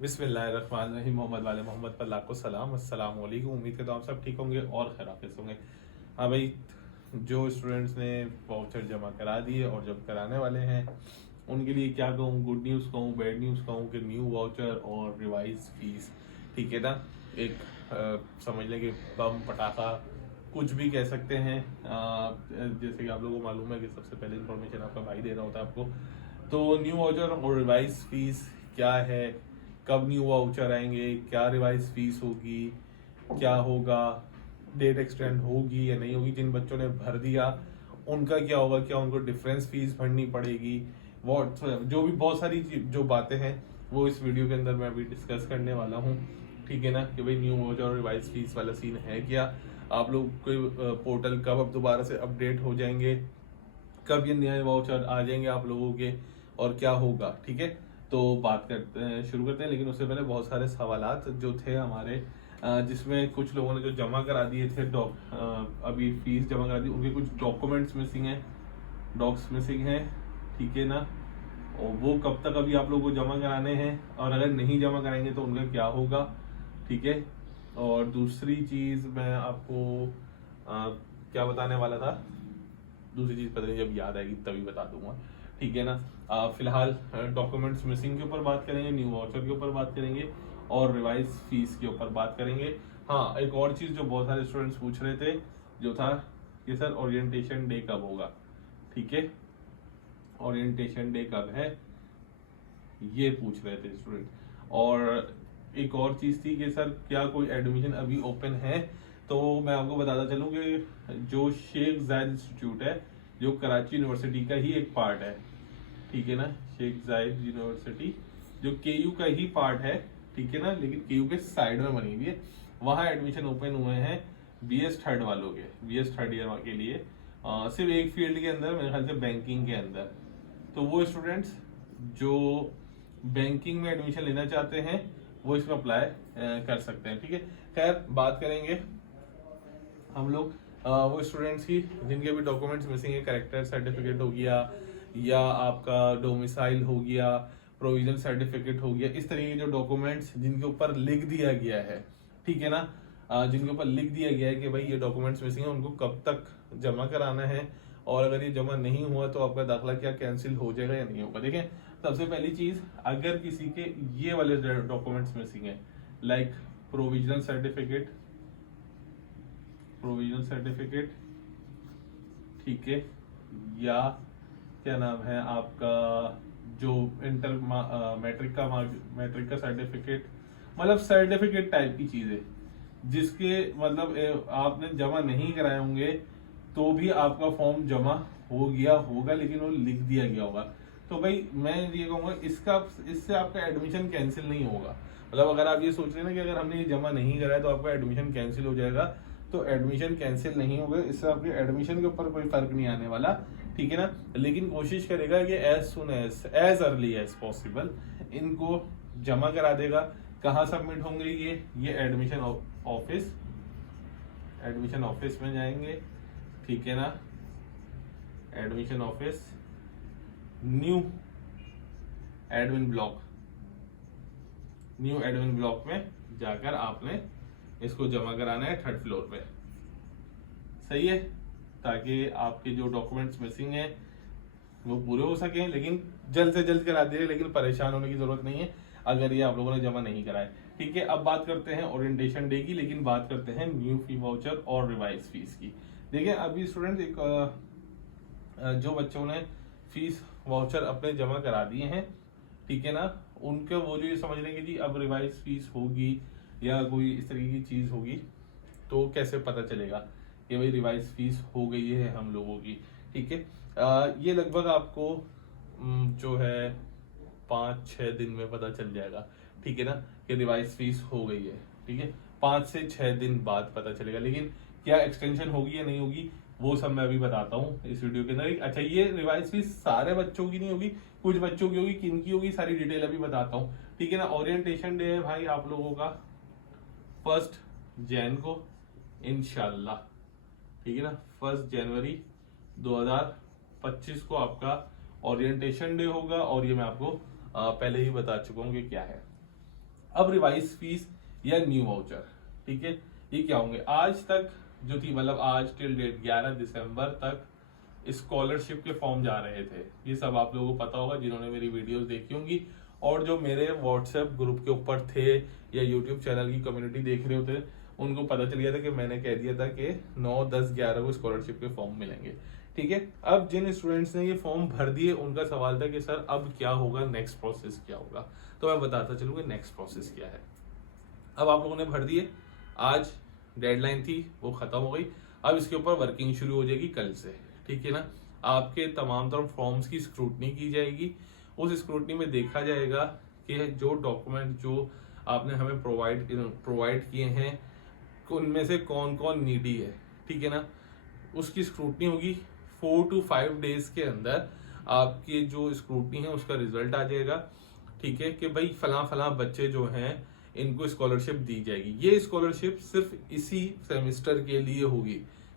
बिस्मिल्लाहिर्रहमानिर्रहीम। मोहम्मद वाले मोहम्मद पर लाखों सलाम। अस्सलाम वालेकुम। उम्मीद करता हूँ आप सब ठीक होंगे और खैरियत होंगे। हाँ भाई, जो स्टूडेंट्स ने वाउचर जमा करा दिए और जब कराने वाले हैं उनके लिए क्या कहूँ, गुड न्यूज़ कहूँ, बैड न्यूज़ कहूँ कि न्यू वाउचर और रिवाइज फीस, ठीक है ना, एक समझ लें कि बम पटाखा कुछ भी कह सकते हैं। जैसे कि आप लोगों को मालूम है कि सबसे पहले इन्फॉर्मेशन आपका भाई दे रहा होता है आपको। तो न्यू वाउचर और रिवाइज फीस क्या है, कब न्यू वाउचर आएंगे, क्या रिवाइज फीस होगी, क्या होगा, डेट एक्सटेंड होगी या नहीं होगी, जिन बच्चों ने भर दिया उनका क्या होगा, क्या उनको डिफरेंस फीस भरनी पड़ेगी, वो जो भी बहुत सारी जो बातें हैं वो इस वीडियो के अंदर मैं अभी डिस्कस करने वाला हूँ। ठीक है ना, कि भाई न्यू वाउचर और रिवाइज फीस वाला सीन है क्या, आप लोग के पोर्टल कब अब दोबारा से अपडेट हो जाएंगे, कब ये नए वाउचर आ जाएंगे आप लोगों के और क्या होगा। ठीक है, तो बात करते हैं, शुरू करते हैं। लेकिन उससे पहले बहुत सारे सवालात जो थे हमारे, जिसमें कुछ लोगों ने जो जमा करा दिए थे अभी फीस जमा करा दी, उनके कुछ डॉक्यूमेंट्स मिसिंग हैं, डॉक्स मिसिंग हैं। ठीक है ना, और वो कब तक अभी आप लोगों को जमा कराने हैं और अगर नहीं जमा कराएंगे तो उनका क्या होगा। ठीक है, और दूसरी चीज़ मैं आपको क्या बताने वाला था, दूसरी चीज़ पता नहीं, जब याद आएगी तभी बता दूंगा। ठीक है ना, फिलहाल डॉक्यूमेंट्स मिसिंग के ऊपर बात करेंगे, न्यू वाउचर के ऊपर बात करेंगे और रिवाइज फीस के ऊपर बात करेंगे। हाँ, एक और चीज़ जो बहुत सारे स्टूडेंट्स पूछ रहे थे जो था कि सर ओरिएंटेशन डे कब होगा। ठीक है, ओरिएंटेशन डे कब है ये पूछ रहे थे स्टूडेंट। और एक और चीज़ थी कि सर क्या कोई एडमिशन अभी ओपन है, तो मैं आपको बताता चलूँ कि जो शेख जायद इंस्टीट्यूट है जो कराची यूनिवर्सिटी का ही एक पार्ट है। ठीक है ना, शेख जायद यूनिवर्सिटी जो केयू का ही पार्ट है। ठीक है ना, लेकिन केयू के साइड में बनी हुई है, वहाँ एडमिशन ओपन हुए हैं बीएस थर्ड वालों के, बीएस थर्ड ईयर के लिए। सिर्फ एक फील्ड के अंदर, मेरे ख्याल से बैंकिंग के अंदर। तो वो स्टूडेंट्स जो बैंकिंग में एडमिशन लेना चाहते हैं वो इसमें अप्लाई कर सकते हैं। ठीक है, खैर बात करेंगे हम लोग वो स्टूडेंट्स की जिनके भी डॉक्यूमेंट्स मिसिंग है, करेक्टर सर्टिफिकेट हो गया या आपका डोमिसाइल हो गया, प्रोविजन सर्टिफिकेट हो गया, इस तरीके के जो डॉक्यूमेंट्स जिनके ऊपर लिख दिया गया है। ठीक है ना, जिनके ऊपर लिख दिया गया है कि भाई ये डॉक्यूमेंट्स मिसिंग है, उनको कब तक जमा कराना है और अगर ये जमा नहीं हुआ तो आपका दाखिला क्या कैंसिल हो जाएगा या नहीं होगा। देखें, सबसे पहली चीज, अगर किसी के ये वाले डॉक्यूमेंट्स मिसिंग है, like provisional certificate, provisional certificate, ठीक है, या क्या नाम है आपका जो इंटर मैट्रिक का सर्टिफिकेट, मतलब सर्टिफिकेट टाइप की चीज है जिसके मतलब आपने जमा नहीं कराए होंगे तो भी आपका फॉर्म जमा हो गया होगा, लेकिन वो लिख दिया गया होगा। तो भाई मैं ये कहूंगा इससे आपका एडमिशन कैंसिल नहीं होगा। मतलब अगर आप ये सोच रहे हैं ना कि अगर हमने ये जमा नहीं कराया तो आपका एडमिशन कैंसिल हो जाएगा, तो एडमिशन कैंसिल नहीं होगा, इससे आपके एडमिशन के ऊपर कोई फर्क नहीं आने वाला। ठीक है ना, लेकिन कोशिश करेगा कि एज अर्ली एज पॉसिबल इनको जमा करा देगा। कहाँ सबमिट होंगे ये एडमिशन ऑफिस, एडमिशन ऑफिस में जाएंगे। ठीक है ना, admission office, new admin block, new admin block में जाकर आपने इसको जमा कराना है थर्ड फ्लोर पे। सही है, ताकि आपके जो डॉक्यूमेंट्स मिसिंग हैं वो पूरे हो सके, लेकिन जल्द से जल्द करा दीजिए, लेकिन परेशान होने की जरूरत नहीं है अगर ये आप लोगों ने जमा नहीं कराए। ठीक है, अब बात करते हैं ओरिएंटेशन डे की, लेकिन बात करते हैं न्यू फी वाउचर और रिवाइज फीस की। देखिए अभी स्टूडेंट एक जो बच्चों ने फीस वाउचर अपने जमा करा दिए हैं, ठीक है ना, उनके वो जो ये समझ रहे हैं कि जी अब रिवाइज फीस होगी या कोई इस तरीके की चीज होगी, तो कैसे पता चलेगा कि भाई रिवाइज फीस हो गई है हम लोगों की। ठीक है, ये लगभग आपको जो है 5-6 दिन में पता चल जाएगा। ठीक है ना, कि रिवाइज फीस हो गई है। ठीक है, 5 से 6 दिन बाद पता चलेगा, लेकिन क्या एक्सटेंशन होगी या नहीं होगी वो सब मैं अभी बताता हूँ इस वीडियो के अंदर। अच्छा, ये रिवाइज फीस सारे बच्चों की नहीं होगी, कुछ बच्चों की होगी, किन की होगी सारी डिटेल अभी बताता हूँ। ठीक है ना, ओरिएंटेशन डे है भाई आप लोगों का 1 जैन को इंशाल्लाह। ठीक है ना, 1 जनवरी 2025 को आपका ओरिएंटेशन डे होगा और ये मैं आपको पहले ही बता चुका हूँ कि क्या है। अब रिवाइज फीस या न्यू वाउचर, ठीक है, ये क्या होंगे। आज तक जो थी, मतलब आज टिल डेट 11 दिसंबर तक स्कॉलरशिप के फॉर्म जा रहे थे। ये सब आप लोगों को पता होगा जिन्होंने मेरी वीडियोस देखी होंगी, और जो मेरे व्हाट्सएप ग्रुप के ऊपर थे या यूट्यूब चैनल की कम्युनिटी देख रहे होते, उनको पता चल गया था कि मैंने कह दिया था कि 9, 10, 11 को स्कॉलरशिप के फॉर्म मिलेंगे, ठीक है। अब जिन स्टूडेंट्स ने ये फॉर्म भर दिए, उनका सवाल था कि सर अब क्या होगा, नेक्स्ट प्रोसेस क्या होगा। तो मैं बताता चलूँ कि नेक्स्ट प्रोसेस क्या है। अब आप लोगों ने भर दिए, आज डेडलाइन थी, वो खत्म हो गई। अब इसके ऊपर वर्किंग शुरू हो जाएगी कल से, ठीक है ना। आपके तमाम तरह फॉर्म्स की स्क्रूटनी की जाएगी। उस स्क्रूटनी में देखा जाएगा कि जो डॉक्यूमेंट जो आपने हमें प्रोवाइड किए हैं, उनमें से कौन कौन नीडी है, ठीक है ना। उसकी स्क्रूटनी होगी। 4 to 5 डेज के अंदर आपके जो स्क्रूटनी है उसका रिजल्ट आ जाएगा, ठीक है, कि भाई फला बच्चे जो हैं इनको स्कॉलरशिप दी जाएगी। ये स्कॉलरशिप सिर्फ इसी सेमेस्टर के लिए होगी।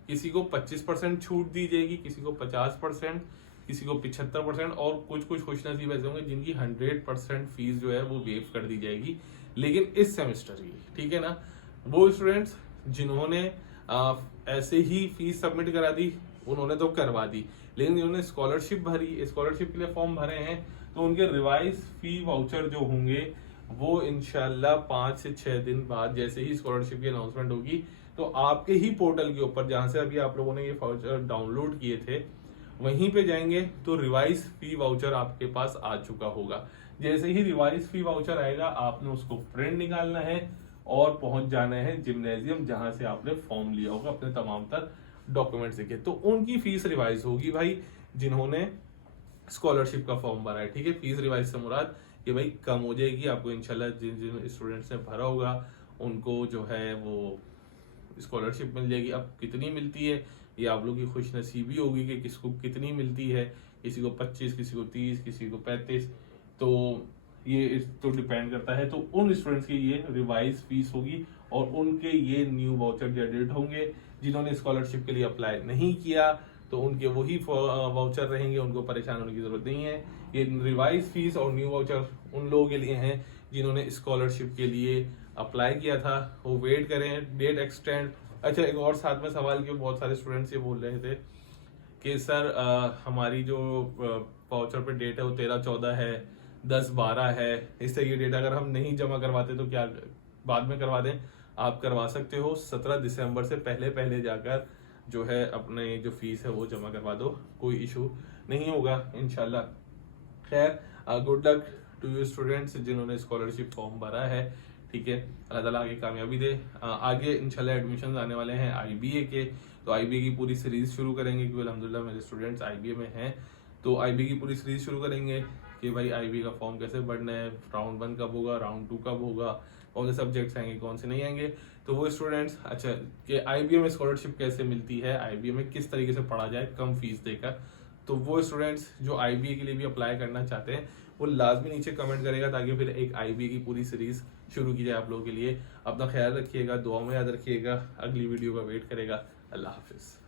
किसी को 25% छूट दी जाएगी, किसी को 50%, किसी को 75%, और कुछ खुशनसीब ऐसे होंगे जिनकी 100% फीस जो है वो वेव कर दी जाएगी, लेकिन इस सेमेस्टर की, ठीक है ना। वो स्टूडेंट्स जिन्होंने ऐसे ही फीस सबमिट करा दी, उन्होंने तो करवा दी, लेकिन जिन्होंने स्कॉलरशिप भरी, स्कॉलरशिप के लिए फॉर्म भरे हैं, तो उनके रिवाइज फी वाउचर जो होंगे वो इंशाल्लाह 5 से 6 दिन बाद, जैसे ही स्कॉलरशिप की अनाउंसमेंट होगी, तो आपके ही पोर्टल के ऊपर, जहां से अभी आप लोगों ने ये वाउचर डाउनलोड किए थे, वहीं पे जाएंगे तो रिवाइज फी वाउचर आपके पास आ चुका होगा। जैसे ही रिवाइज फी वाउचर आएगा, आपने उसको प्रिंट निकालना है और पहुंच जाना है जिम्नेजियम, जहां से आपने फॉर्म लिया होगा अपने तमाम तर डॉक्यूमेंट्स के। तो उनकी फीस रिवाइज होगी भाई, जिन्होंने स्कॉलरशिप का फॉर्म भरा है, ठीक है। फीस रिवाइज से मुराद कि भाई कम हो जाएगी आपको इंशाल्लाह। जिन जिन स्टूडेंट्स ने भरा होगा उनको जो है वो स्कॉलरशिप मिल जाएगी। अब कितनी मिलती है ये आप लोग की खुश नसीबी होगी कि किसको कितनी मिलती है, किसी को 25, किसी को 30, किसी को 35, तो ये तो डिपेंड करता है। तो उन स्टूडेंट्स की ये रिवाइज फीस होगी और उनके ये न्यू वाउचर जनरेट होंगे। जिन्होंने स्कॉलरशिप के लिए अप्लाई नहीं किया तो उनके वही वाउचर रहेंगे, उनको परेशान होने की जरूरत नहीं है। ये रिवाइज फीस और न्यू वाउचर उन लोगों के लिए हैं जिन्होंने स्कॉलरशिप के लिए अप्लाई किया था, वो वेट करें डेट एक्सटेंड। अच्छा, एक और साथ में सवाल कि बहुत सारे स्टूडेंट्स ये बोल रहे थे कि सर हमारी जो वाउचर पे डेट है वो 13-14 है, 10-12 है, इस तरह की डेट अगर हम नहीं जमा करवाते तो क्या बाद में करवा दें? आप करवा सकते हो। 17 दिसंबर से पहले पहले जाकर जो है अपने जो फीस है वो जमा करवा दो, कोई इशू नहीं होगा इंशाल्लाह। खैर, good luck to you students जिन्होंने स्कॉलरशिप फॉर्म भरा है, ठीक है। अल्लाह ताला आगे कामयाबी दे। आगे इंशाल्लाह एडमिशन आने वाले हैं IBA के, तो IBA की पूरी सीरीज शुरू करेंगे क्योंकि अल्हम्दुलिल्लाह मेरे स्टूडेंट्स IBA में हैं। तो IBA की पूरी सीरीज शुरू करेंगे कि भाई IBA का फॉर्म कैसे भरना है, राउंड 1 कब होगा, राउंड 2 कब होगा, कौन से सब्जेक्ट्स आएंगे, कौन से नहीं आएंगे। तो वो स्टूडेंट्स, अच्छा कि IBA में स्कॉलरशिप कैसे मिलती है, IBA में किस तरीके से पढ़ा जाए कम फीस देकर, तो वो स्टूडेंट्स जो IBA के लिए भी अप्लाई करना चाहते हैं वो लाजमी नीचे कमेंट करेगा ताकि फिर एक IBA की पूरी सीरीज शुरू की जाए आप लोगों के लिए। अपना ख्याल रखिएगा, दुआ में याद रखिएगा, अगली वीडियो का वेट करेगा। अल्लाह हाफिज़।